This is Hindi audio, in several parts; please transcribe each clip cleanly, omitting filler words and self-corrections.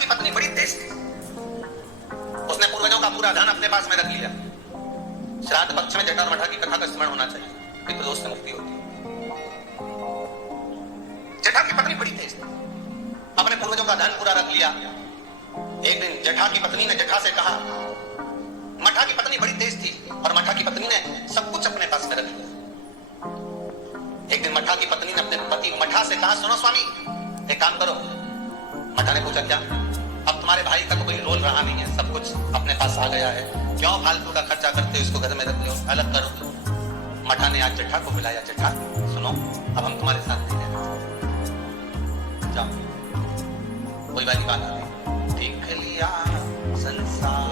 की पत्नी बड़ी तेज थी, उसने पूर्वजों का पूरा धन अपने पास में रख लिया। श्राद्ध पक्ष में जटा और मठा की कथा का स्मरण होना चाहिए, पितृदोष से मुक्ति होती है। जटा की पत्नी बड़ी तेज थी, अपने पूर्वजों का धन पूरा रख लिया। एक दिन जटा की पत्नी ने जटा से कहा, मठा की पत्नी बड़ी तेज थी और मठा की पत्नी ने सब कुछ अपने पास में रख लिया। एक दिन मठा की पत्नी ने अपने पति मठा से कहा, सुनो स्वामी, एक काम करो। मठा ने पूछा, क्या? अब तुम्हारे भाई का तो कोई रोल रहा नहीं है, सब कुछ अपने पास आ गया है, क्यों फालतू का खर्चा करते हो, इसको घर में रख लो, अलग करो। मठा ने आज जटा को बुलाया, जटा सुनो, अब हम तुम्हारे साथ नहीं रहते, जाओ, कोई बात नहीं, देख लिया संसार,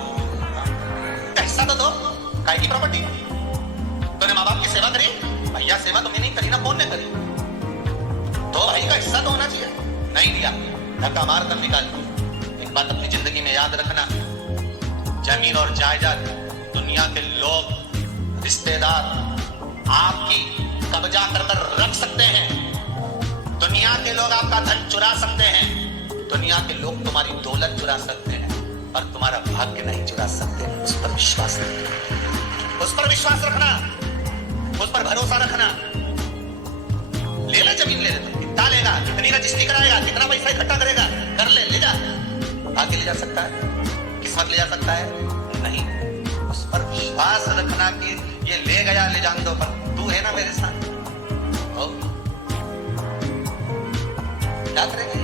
हिस्सा तो दो, काय की प्रॉपर्टी, तूने माँ बाप की सेवा करी, भैया सेवा तुमने नहीं करी ना, कौन ने करी? तो भाई का हिस्सा तो होना चाहिए, नहीं दिया, धक्का मार कर निकाल। एक बात अपनी जिंदगी में याद रखना, जमीन और जायदाद, दुनिया के लोग, रिश्तेदार आपकी कब्जा कर रख सकते हैं, दुनिया के लोग आपका धन चुरा सकते हैं, दुनिया के लोग तुम्हारी दौलत चुरा सकते हैं, और तुम्हारा भाग्य नहीं चुरा सकते। उस पर विश्वास रखना, उस पर विश्वास रखना, उस पर भरोसा रखना। ले ले जमीन, ले ले, तुम कितना लेगा, कितनी रजिस्ट्री कराएगा, कितना पैसा इकट्ठा करेगा, कर ले, ले जा, आगे ले जा सकता है, किस्मत ले जा सकता है नहीं। उस पर विश्वास रखना कि ये ले गया, ले जान दो, पर तू है ना मेरे साथ, क्या करेंगे?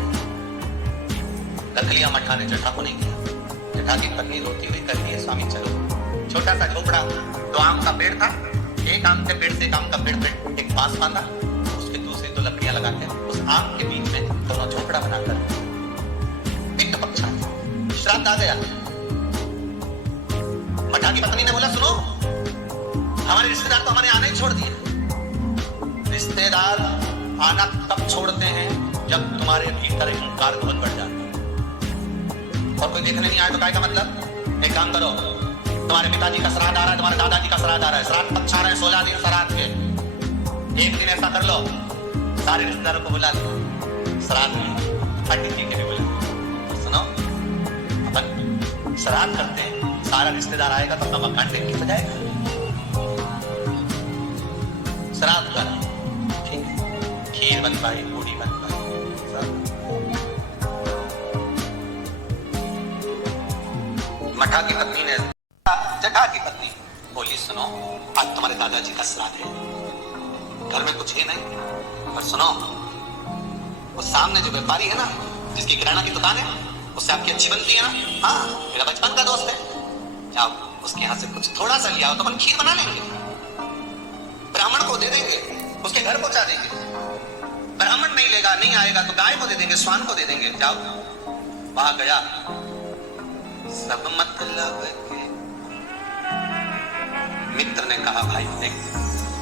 रख लिया मठा ने, जटा को नहीं किया। जटा की पत्नी रोती हुई कहती है, स्वामी चलो, छोटा सा झोपड़ा, 2 आम का पेड़ था, एक आम के पेड़ से एक आम का पेड़ पे एक बांस बांधा, उसके दूसरी 2 लकड़ियां लगाते, उस आम के बीच में दोनों झोपड़ा बनाकर पितृ पक्ष श्राद्ध आ गया। मठा की पत्नी ने बोला, सुनो, हमारे रिश्तेदार तो हमारे आने ही छोड़ दिए। रिश्तेदार आना तब छोड़ते हैं जब तुम्हारे भीतर अहंकार बहुत बढ़ जाता है, और कोई देखने नहीं आए तो क्या का मतलब? एक काम करो, तुम्हारे पिताजी का श्राद्ध आ रहा है, तुम्हारे दादाजी का श्राद्ध आ रहा है, श्राद्ध पक्ष आ रहे हैं, 16 दिन श्राद्ध के, एक दिन ऐसा कर लो, सारे रिश्तेदारों को बुला लो श्राद्ध में, पंडित जी के भी बुला। सुनो, अपन श्राद्ध करते हैं, सारा रिश्तेदार आएगा तो अपना मकान देख के सजाएगा, श्राद्ध करा, ठीक है, खीर बन पाई, पूड़ी बन पाई, मठा की पत्नी ने, जटा की पत्नी बोली, सुनो, आज तुम्हारे दादाजी का श्राद्ध है, घर में कुछ है नहीं, पर सुनो, वो सामने जो व्यापारी है ना, जिसकी किराना की दुकान है, उससे आपकी अच्छी बनती है ना, हाँ, मेरा बचपन का दोस्त है, जाओ उसके यहाँ से कुछ थोड़ा सा लिया हो तो अपन खीर बना लेंगे, ब्राह्मण को दे देंगे, उसके घर पहुंचा देंगे, ब्राह्मण नहीं लेगा, नहीं आएगा तो गाय को दे देंगे, स्वान को दे देंगे, जाओ। वहां गया, सब मतलब के मित्र ने कहा, भाई देख,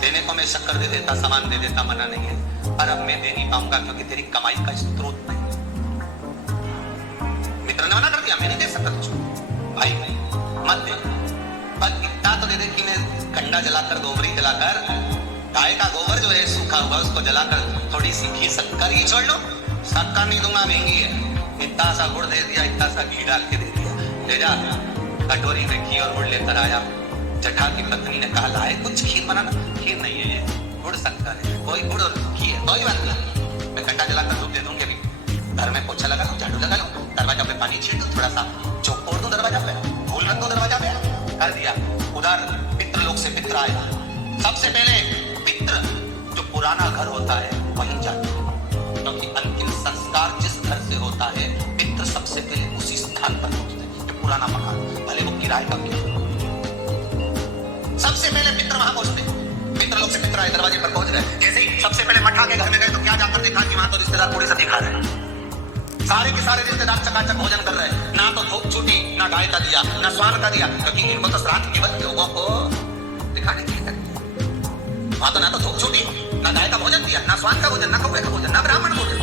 देने को मैं शक्कर दे देता, सामान दे देता, मना नहीं है, पर अब मैं दे नहीं पाऊंगा क्योंकि तेरी कमाई का स्रोत नहीं। मित्र ने मना कर दिया, मैं नहीं दे सकता तुझको, भाई मत दे, पर इतना तो दे दे कि मैं कंडा जलाकर, गोबरी जलाकर, गाय का गोबर जो है सूखा हुआ, उसको जलाकर थोड़ी सी घी शक्कर ही छोड़ लो, शक्कर नहीं दूंगा, महंगी है, इतना सा गुड़ दे दिया, इतना सा घी डाल के दे दिया, ले जा। कटोरी में घी और गुड़ लेकर आया। जटा की पत्नी ने कहा, लाए कुछ खीर बनाना, खीर नहीं है ये, गुड़ शक्कर है, कोई गुड़ और घी है, कोई बात नहीं, मैं कंडा जलाकर दूध दे दूंगी, अभी घर में पोछा लगा लो, झाड़ू लगा लो, दरवाजा पे पानी छीट दो, थोड़ा सा चौक फोड़ दो दरवाजा पे, फूल रख दो दरवाजा पे, कर दिया। उधर पितृलोक से पित्र आया, सबसे पहले पित्र जो पुराना घर होता है वहीं जाते हैं, क्योंकि अंतिम संस्कार जिस घर से होता है, पित्र सबसे पहले उसी स्थान पर पहुंचते हैं, जो पुराना मकान, भले वो किराए का क्यों, सबसे पहले पित्र वहां पहुंचते हैं। पितृलोक से पित्र आए, दरवाजे पर पहुंच गए, जैसे ही सबसे पहले मठा के घर में गए तो क्या जाकर देखा कि वहां तो रिश्तेदार पूरी सब्जी खा रहे हैं, सारे के सारे रिश्तेदार चकाचक भोजन कर रहे हैं, ना तो धूप छूटी, ना गाय का दिया, ना स्वान का दिया, क्योंकि इनको तो श्राद्ध केवल लोगों को दिखाने के लिए करते, वहां तो ना तो धूप छूटी, ना गाय का भोजन दिया, ना स्वान का भोजन, ना कौवे का भोजन, ना ब्राह्मण भोजन,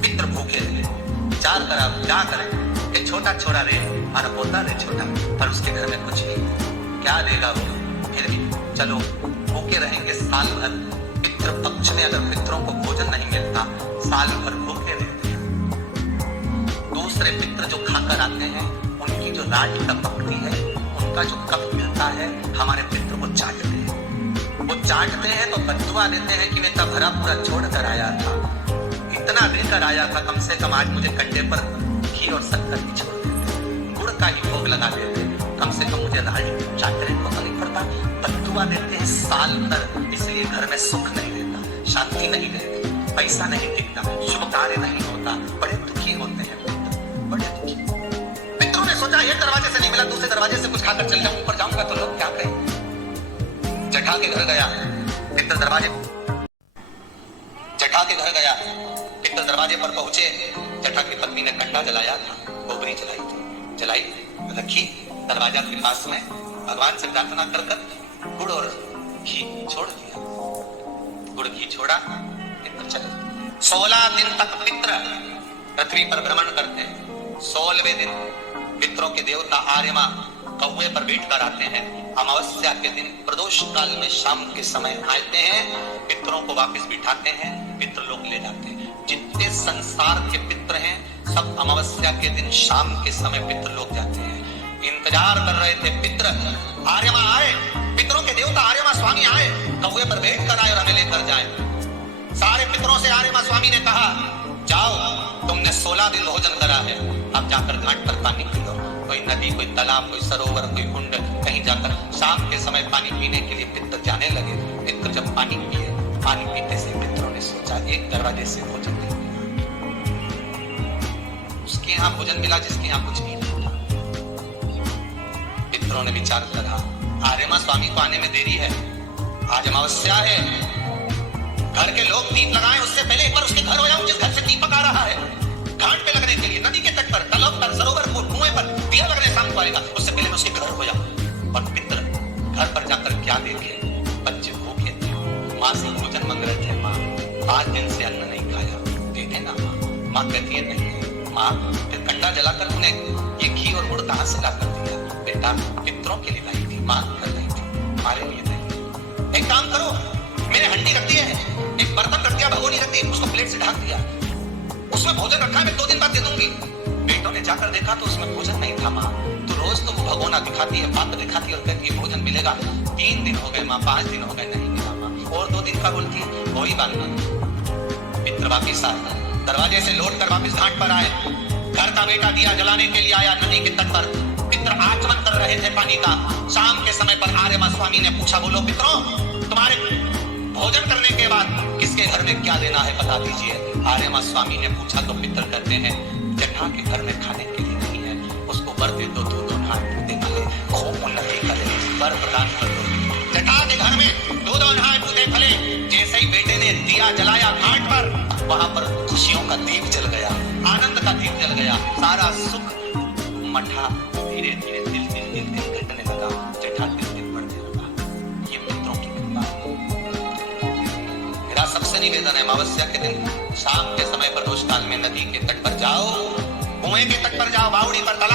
पितृ भूखे रहे, चार तरफ क्या करें, एक छोटा छोरा रे, हमारा पोता रे छोटा, पर उसके घर में कुछ नहीं, क्या देगा वो, फिर भी चलो भूखे रहेंगे साल भर, पितृ पक्ष में अगर पितरों को भोजन नहीं मिलता, साल भर भूखे रहते, राज तक पकती है, उनका जो कफ मिलता है हमारे पितरों को चाटते हैं। वो चाटते हैं तो बददुआ देते हैं कि मैं इतना भरा पूरा छोड़ कर आया था, इतना देकर आया था, कम से कम आज मुझे कंधे पर घी और शक्कर भी छोड़ देते, गुड़ का ही भोग लगा देते, कम से कम मुझे राज चाटने को तो नहीं पड़ता। बददुआ देते हैं साल भर, इसलिए घर में सुख नहीं रहता, शांति नहीं रहती, पैसा नहीं टिकता, शुभ कार्य नहीं होता, बड़े दुखी होते हैं, बड़े दुखी। पितरों ने सोचा एक दरवाजे से नहीं मिला, दूसरे दरवाजे से कुछ खाकर चल जाऊं, ऊपर जाऊंगा तो लोग क्या कहें। जठा के घर गया, पितर दरवाजे जठा के घर गया, पितर दरवाजे पर पहुंचे। जठा की पत्नी ने कंडा जलाया था, गोबरी जलाई रखी दरवाजा के पास में, भगवान से प्रार्थना कर कर गुड़ और घी छोड़ दिया, गुड़ घी छोड़ा, पितर चले। 16 दिन तक पितर पृथ्वी पर भ्रमण करते हैं। 16वें दिन पितरों के देवता आर्यमा कौवे पर बैठ कर आते हैं। अमावस्या के दिन प्रदोष काल में शाम के समय आते हैं, पितरों को वापस बिठाते हैं, पितर लोग ले जाते हैं। जितने संसार के पितर हैं सब अमावस्या के दिन शाम के समय पितर लोग जाते हैं। इंतजार कर रहे थे पितर, आर्यमा आए, पितरों के देवता आर्यमा स्वामी आए, कौवे पर बैठ कर आए और हमें लेकर जाए। सारे पितरों से आर्यमा स्वामी ने कहा, जाओ तुमने 16 दिन भोजन करा है, अब जाकर घाट पर पानी पी लो, कोई नदी, कोई तालाब, कोई सरोवर, कोई कुंड, कहीं जाकर शाम के समय पानी पीने के लिए पितर जाने लगे। पितर जब पानी पिए, पानी पीते से पितरों ने सोचा एक दरवाजे से भोजन नहीं मिला, उसके यहाँ भोजन मिला जिसके यहाँ कुछ नहीं था। पितरों ने विचार करा, आर्यमा स्वामी को आने में देरी है, आज अमावस्या है, घर के लोग दीप लगाएं, उससे पहले एक बार उसके घर हो जाऊं जिस घर से दीपक आ रहा है, घाट पे लगने के लिए, नदी के तट पर, तालाब पर, सरोवर पर, कुएं पर दिया लगने शाम को आएगा, उससे पहले मैं उसके घर हो जाऊं। और पितर घर पर जाकर क्या देखे, बच्चे भूखे थे, माँ से भोजन मांग रहे थे, माँ 5 दिन से अन्न नहीं खाया, दे देना माँ। माँ कहती है नहीं माँ, फिर कंडा जलाकर तूने ये घी और गुड़ कहाँ से ला कर दिया? बेटा पितरों के लिए लाई थी, माँ कर रही थी, हमारे लिए नहीं। एक काम करो, मैंने हंडी रख दी है, एक बर्तन रख दिया, भगोनी रख दी, उसको प्लेट से ढक दिया, उसमें भोजन रखा है, मैं 2 दिन बाद दे दूंगी। बेटों ने जाकर देखा तो उसमें भोजन नहीं था। माँ तो रोज तो वो भगोना दिखाती है, पात्र दिखाती है और कहती है भोजन मिलेगा। 3 दिन हो गए माँ, 5 दिन हो गए, नहीं मिला माँ, और 2 दिन का बोलती है, वही बात नहीं। पितर वापिस आए, दरवाजे से लौट कर वापिस घाट पर आए, घर का बेटा दिया जलाने के लिए आया नदी के तट पर। पितर आचमन कर रहे थे पानी का। शाम के समय पर आर्यमा स्वामी ने पूछा, बोलो पितरों, तुम्हारे भोजन करने के बाद किसके घर में क्या देना है बता दीजिए। आर्यमा स्वामी ने पूछा तो पितर कहते हैं, जठा के घर में खाने के लिए नहीं है, उसको वर दे दो, दूध और नहा दूधे फले, खूब उन्नति करे, वर प्रदान कर दो। जठा के घर में दूध और नहा दूधे फले। जैसे ही बेटे ने दिया जलाया घाट पर, वहां पर खुशियों का दीप जल गया, आनंद का दीप जल गया, सारा सुख मठा धीरे धीरे दिल दिल दिल दिल घटने लगा, जठा दिल दिल बढ़ने लगा। ये पितरों की कृपा। मेरा सबसे निवेदन है, अमावस्या के दिन शाम के समय प्रदोष काल में नदी के तट पर जाओ, कुएं के तट पर जाओ, बावड़ी पर, तालाब